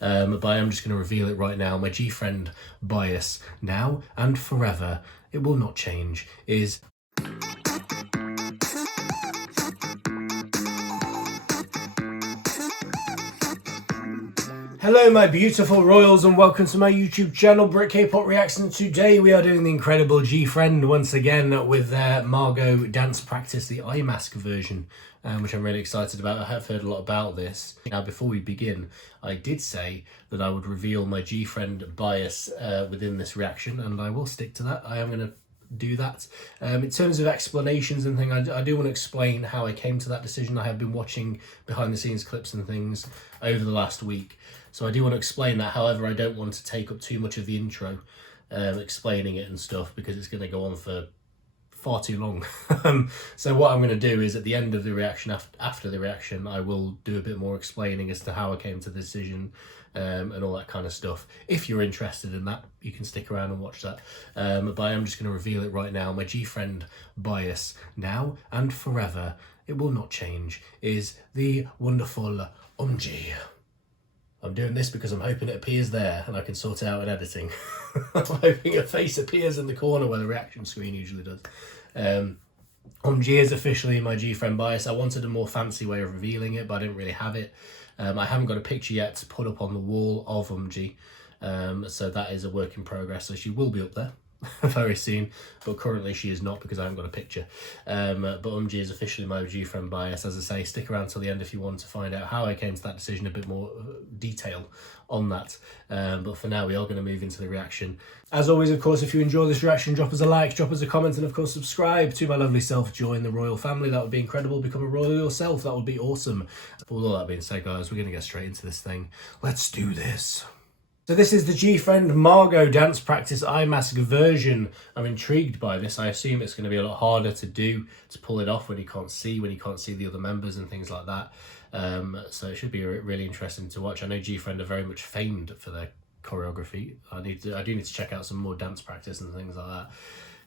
but I am just going to reveal it right now. My GFRIEND bias now and forever, it will not change, is hello my beautiful royals and welcome to my YouTube channel, Brit K-Pop Reacts, and today we are doing the incredible GFRIEND once again with their MAGO dance practice, the eye mask version, which I'm really excited about. I have heard a lot about this. Now before we begin, I did say that I would reveal my GFRIEND bias within this reaction, and I will stick to that. I am going to do that. In terms of explanations and things, I do want to explain how I came to that decision. I have been watching behind the scenes clips and things over the last week, so I do want to explain that. However, I don't want to take up too much of the intro explaining it and stuff, because it's going to go on for far too long. So what I'm going to do is at the end of the reaction, after the reaction, I will do a bit more explaining as to how I came to the decision and all that kind of stuff. If you're interested in that, you can stick around and watch that. But I am just going to reveal it right now. My GFRIEND bias now and forever, it will not change, is the wonderful Umji. I'm doing this because I'm hoping it appears there and I can sort it out in editing. I'm hoping a face appears in the corner where the reaction screen usually does. Umji is officially my GFRIEND bias. I wanted a more fancy way of revealing it, but I didn't really have it. I haven't got a picture yet to put up on the wall of Umji, so that is a work in progress. So she will be up there very soon, but currently she is not because I haven't got a picture. But Umji is officially my GFRIEND bias. As I say, stick around till the end if you want to find out how I came to that decision, a bit more detail on that. But for now, we are going to move into the reaction. As always, of course, if you enjoy this reaction, drop us a like, drop us a comment, and of course subscribe to my lovely self. Join the royal family. That would be incredible. Become a royal yourself. That would be awesome. But with all that being said, guys, we're going to get straight into this thing. Let's do this. So this is the GFRIEND MAGO dance practice eye mask version. I'm intrigued by this. I assume it's going to be a lot harder to do, to pull it off when you can't see the other members and things like that. So it should be really interesting to watch. I know GFRIEND are very much famed for their choreography. I do need to check out some more dance practice and things like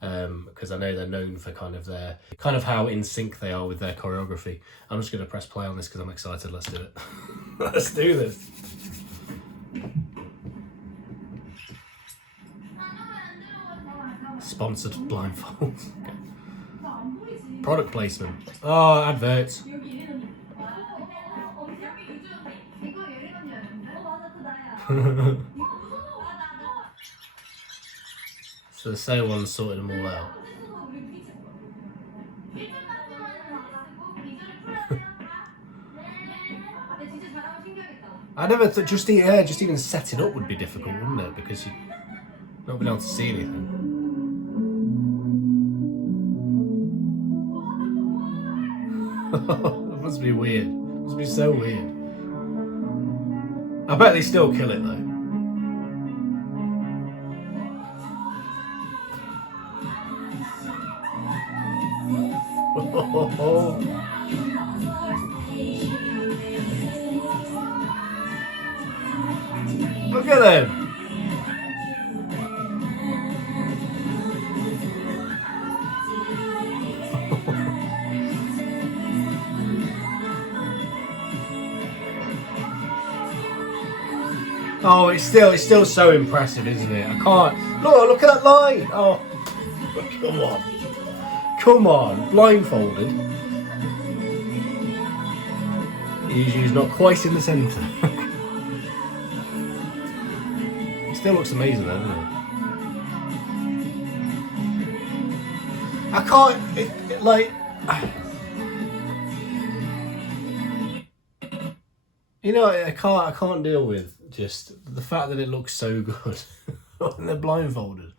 that, because I know they're known for kind of how in sync they are with their choreography. I'm just going to press play on this because I'm excited. Let's do it. Let's do this. Sponsored blindfolds. Okay. Product placement. Oh, adverts. So the sale one's sorted them all out. I never thought just even set it up would be difficult, wouldn't it? Because you'd not been able to see anything. That must be weird. It must be so weird. I bet they still kill it though. Look at them. Oh, it's still so impressive, isn't it? I can't. Look at that line. Oh, come on, blindfolded. He's not quite in the centre. It still looks amazing, though, doesn't it? I can't, like. You know, I can't deal with just the fact that it looks so good when they're blindfolded.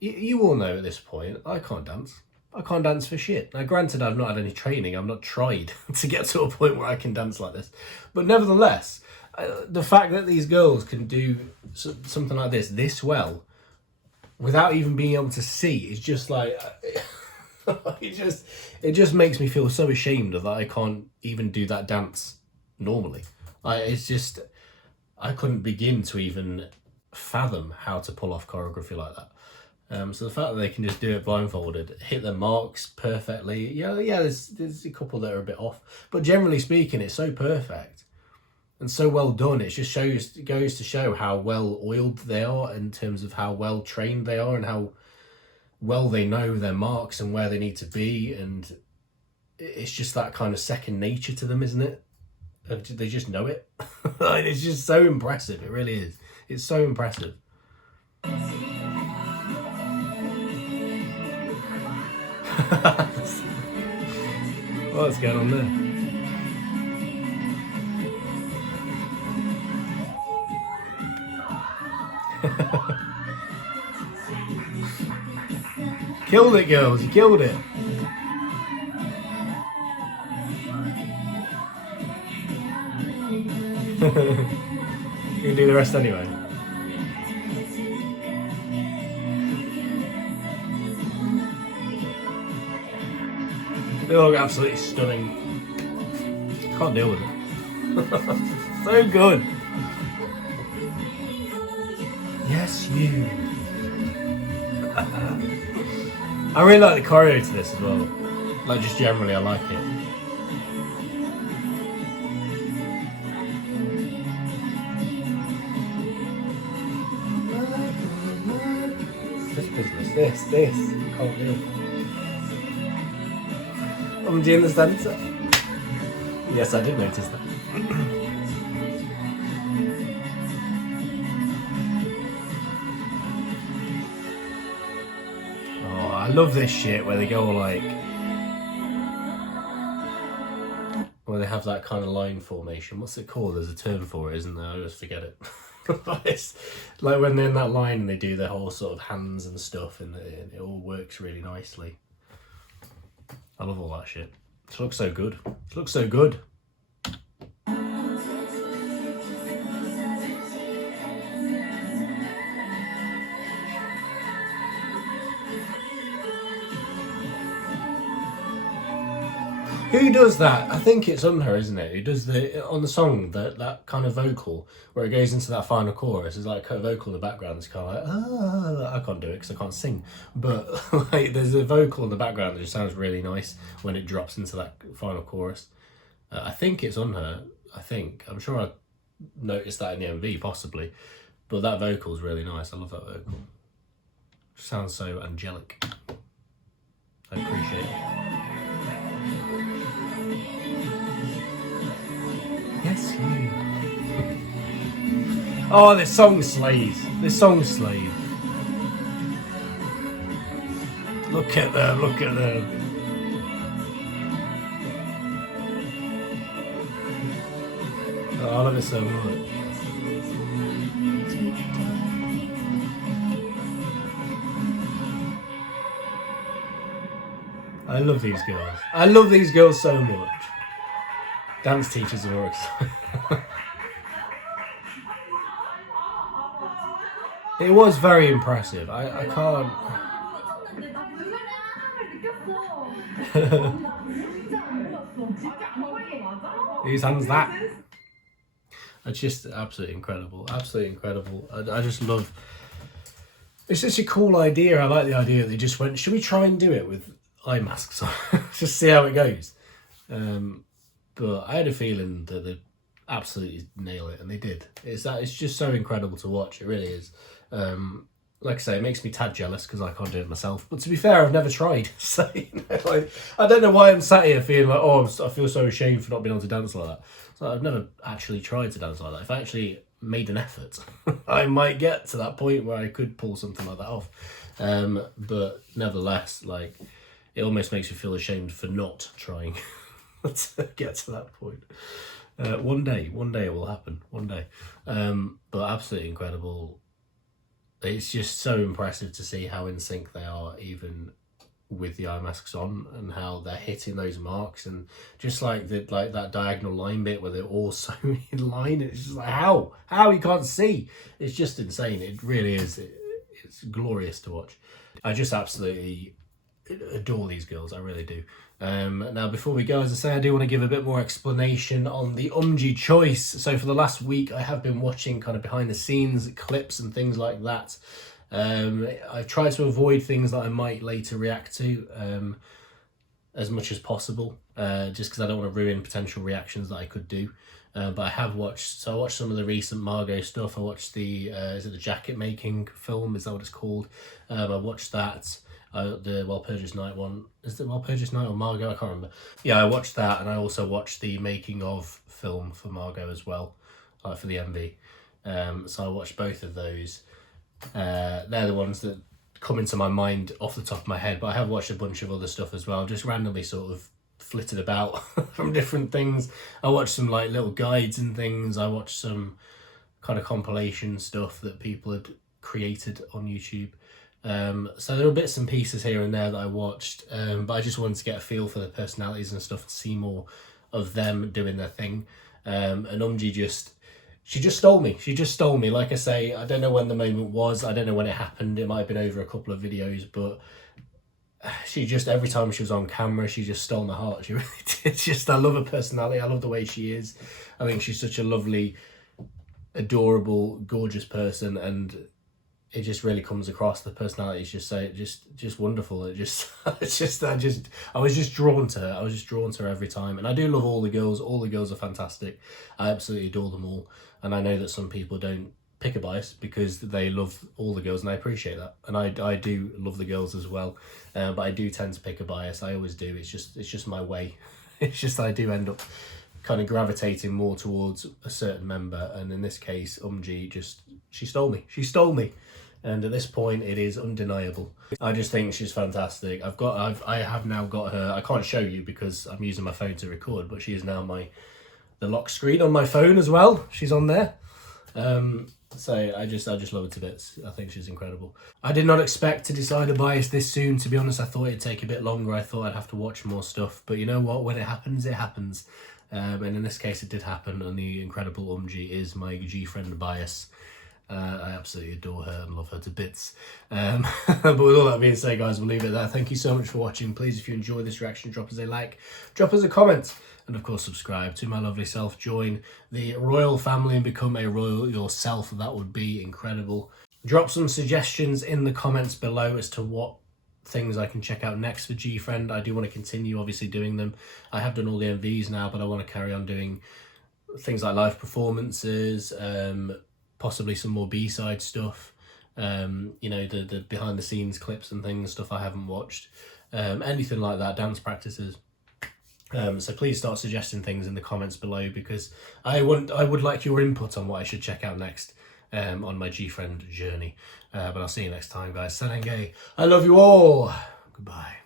You all know at this point, I can't dance. I can't dance for shit. Now, granted, I've not had any training. I've not tried to get to a point where I can dance like this. But nevertheless, the fact that these girls can do something like this well without even being able to see is just like... it just makes me feel so ashamed that I can't even do that dance normally. It's just, I couldn't begin to even fathom how to pull off choreography like that. So the fact that they can just do it blindfolded, hit their marks perfectly, yeah, there's a couple that are a bit off, but generally speaking, it's so perfect. and so well done. It just goes to show how well oiled they are in terms of how well trained they are and how well they know their marks and where they need to be, and it's just that kind of second nature to them, isn't it? They just know it. It's just so impressive. It really is. It's so impressive. What's going on there? Killed it, girls. You killed it. You can do the rest anyway. They look absolutely stunning. Can't deal with it. So good. Yes, you. I really like the choreo to this as well. Like, just generally, I like it. This business, this. Can't deal. Do you understand it? Yes, I did notice that. Oh, I love this shit where they go like, where they have that kind of line formation. What's it called? There's a term for it, isn't there? I always forget it. It's like when they're in that line and they do their whole sort of hands and stuff, and it all works really nicely. I love all that shit. It looks so good. It looks so good. Who does that? I think it's Unha, isn't it? Who does on the song that kind of vocal where it goes into that final chorus? It's like a vocal in the background. It's kind of like, I can't do it because I can't sing. But like, there's a vocal in the background that just sounds really nice when it drops into that final chorus. I think it's Unha. I'm sure I noticed that in the MV possibly, but that vocal's really nice. I love that vocal. It sounds so angelic. I appreciate it. Yes, you. Oh, this song slays. This song slays. Look at them, look at them. Oh, I love it so much. I love these girls. I love these girls so much. Dance teachers are more excited. It was very impressive. I can't. Whose hand's that? It's just absolutely incredible. Absolutely incredible. I just love. It's such a cool idea. I like the idea that they just went, should we try and do it with eye masks on? Just see how it goes. But I had a feeling that they'd absolutely nail it, and they did. It's just so incredible to watch. It really is. Like I say, it makes me tad jealous because I can't do it myself. But to be fair, I've never tried. So like, I don't know why I'm sat here feeling like, I feel so ashamed for not being able to dance like that. So I've never actually tried to dance like that. If I actually made an effort, I might get to that point where I could pull something like that off. But nevertheless, like, it almost makes me feel ashamed for not trying to get to that point. One day it will happen. One day. But absolutely incredible. It's just so impressive to see how in sync they are, even with the eye masks on, and how they're hitting those marks, and just like that diagonal line bit where they're all so in line. It's just like, how you can't see. It's just insane. It really is. It's glorious to watch. I just absolutely adore these girls. I really do. Now, before we go, as I say, I do want to give a bit more explanation on the UMG choice. So for the last week, I have been watching kind of behind the scenes clips and things like that. I've tried to avoid things that I might later react to as much as possible, just because I don't want to ruin potential reactions that I could do. But I have watched, so I watched some of the recent MAGO stuff. I watched the, is it the jacket making film? Is that what it's called? I watched that. The Walpurgis Night one. Is it Walpurgis Night or MAGO? I can't remember. Yeah, I watched that, and I also watched the making of film for MAGO as well, for the MV. So I watched both of those. They're the ones that come into my mind off the top of my head, but I have watched a bunch of other stuff as well, just randomly sort of flitted about from different things. I watched some like little guides and things. I watched some kind of compilation stuff that people had created on YouTube. So there were bits and pieces here and there that I watched, but I just wanted to get a feel for the personalities and stuff, to see more of them doing their thing. And she just stole me. She just stole me. Like I say, I don't know when the moment was. I don't know when it happened. It might have been over a couple of videos, but she just, every time she was on camera, she just stole my heart. She really did. Just, I love her personality. I love the way she is. I think she's such a lovely, adorable, gorgeous person, and it just really comes across. The personality is just wonderful. I was just drawn to her. I was just drawn to her every time. And I do love all the girls. All the girls are fantastic. I absolutely adore them all. And I know that some people don't pick a bias because they love all the girls, and I appreciate that. And I do love the girls as well. But I do tend to pick a bias. I always do. It's just my way. It's just I do end up kind of gravitating more towards a certain member. And in this case, she stole me. She stole me. And at this point, it is undeniable. I just think she's fantastic. I have now got her. I can't show you because I'm using my phone to record, but she is now the lock screen on my phone as well. She's on there. So I just love her to bits. I think she's incredible. I did not expect to decide a bias this soon. To be honest, I thought it'd take a bit longer. I thought I'd have to watch more stuff. But you know what? When it happens, it happens. And in this case, it did happen. And the incredible is my GFRIEND Bias. I absolutely adore her and love her to bits. But with all that being said, guys, we'll leave it there. Thank you so much for watching. Please, if you enjoyed this reaction, drop us a like, drop us a comment, and of course subscribe to my lovely self. Join the royal family and become a royal yourself. That would be incredible. Drop some suggestions in the comments below as to what things I can check out next for GFRIEND. I do want to continue obviously doing them. I have done all the MVs now, but I want to carry on doing things like live performances, possibly some more B-side stuff, you know, the behind the scenes clips and things, stuff I haven't watched, anything like that, dance practices. So please start suggesting things in the comments below, because I would like your input on what I should check out next on my GFRIEND journey. But I'll see you next time, guys. Serengei, I love you all. Goodbye.